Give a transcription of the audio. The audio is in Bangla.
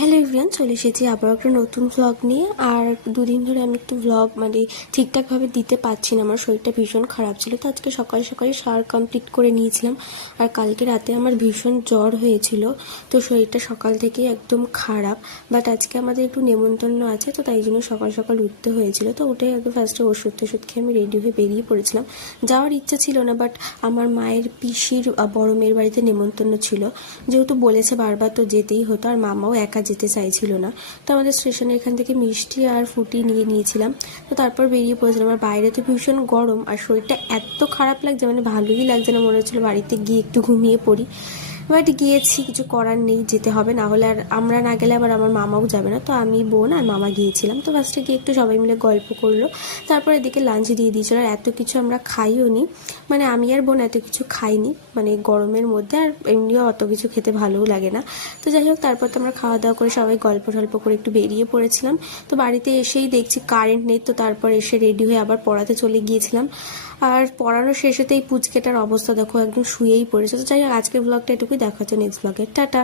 হ্যালো এভরিওয়ান, চলে এসেছি আবার একটা নতুন ভ্লগ নিয়ে। আর দুদিন ধরে আমি একটু ভ্লগ ঠিকঠাকভাবে দিতে পারছি না, আমার শরীরটা ভীষণ খারাপ ছিল। তো আজকে সকাল সকালে সার কমপ্লিট করে নিয়েছিলাম। আর কালকে রাতে আমার ভীষণ জ্বর হয়েছিল, তো শরীরটা সকাল থেকেই একদম খারাপ। বাট আজকে আমাদের একটু নেমন্তন্ন আছে, তো তাই জন্য সকাল সকাল উঠতে হয়েছিল। তো উঠে আগে ফার্স্টে ওষুধ খেয়ে আমি রেডি হয়ে বেরিয়ে পড়েছিলাম। যাওয়ার ইচ্ছা ছিল না, বাট আমার মায়ের পিসির বড় মেয়ের বাড়িতে নেমন্তন্ন ছিল, যেহেতু বলেছে বারবার, তো যেতেই হতো। আর মামাও একা যেতে চাইছিল না, তো আমাদের স্টেশনে এখান থেকে মিষ্টি আর ফুটি নিয়ে নিয়েছিলাম। তো তারপর বেরিয়ে পড়েছিলাম। আর বাইরে তো ভীষণ গরম, আর শরীরটা এত খারাপ লাগছে, ভালোই লাগছে না, মনে হচ্ছিল বাড়িতে গিয়ে একটু ঘুমিয়ে পড়ি। বাট গিয়েছি, কিছু করার নেই, যেতে হবে, না হলে আর আমরা না গেলে আবার আমার মামাও যাবে না। তো আমি, বোন আর মামা গিয়েছিলাম। তো ফার্স্টে গিয়ে একটু সবাই মিলে গল্প করলো, তারপর এদিকে লাঞ্চ দিয়ে দিয়েছিল। আর এত কিছু আমরা খাইও নি, আমি আর বোন এত কিছু খাইনি, গরমের মধ্যে। আর এমনিও অত কিছু খেতে ভালোও লাগে না। তো যাই হোক, তারপর তো আমরা খাওয়া দাওয়া করে সবাই গল্প করে একটু বেরিয়ে পড়েছিলাম। তো বাড়িতে এসেই দেখছি কারেন্ট নেই, তো তারপর এসে রেডি হয়ে আবার পড়াতে চলে গিয়েছিলাম। আর পড়ানো শেষেতেই পুচকেটার অবস্থা দেখো, একদম শুয়েই পড়েছে। তো যাই হোক, আজকের ব্লগটা এটুকুই, দেখা হচ্ছে নেক্সট ব্লগে। টাটা।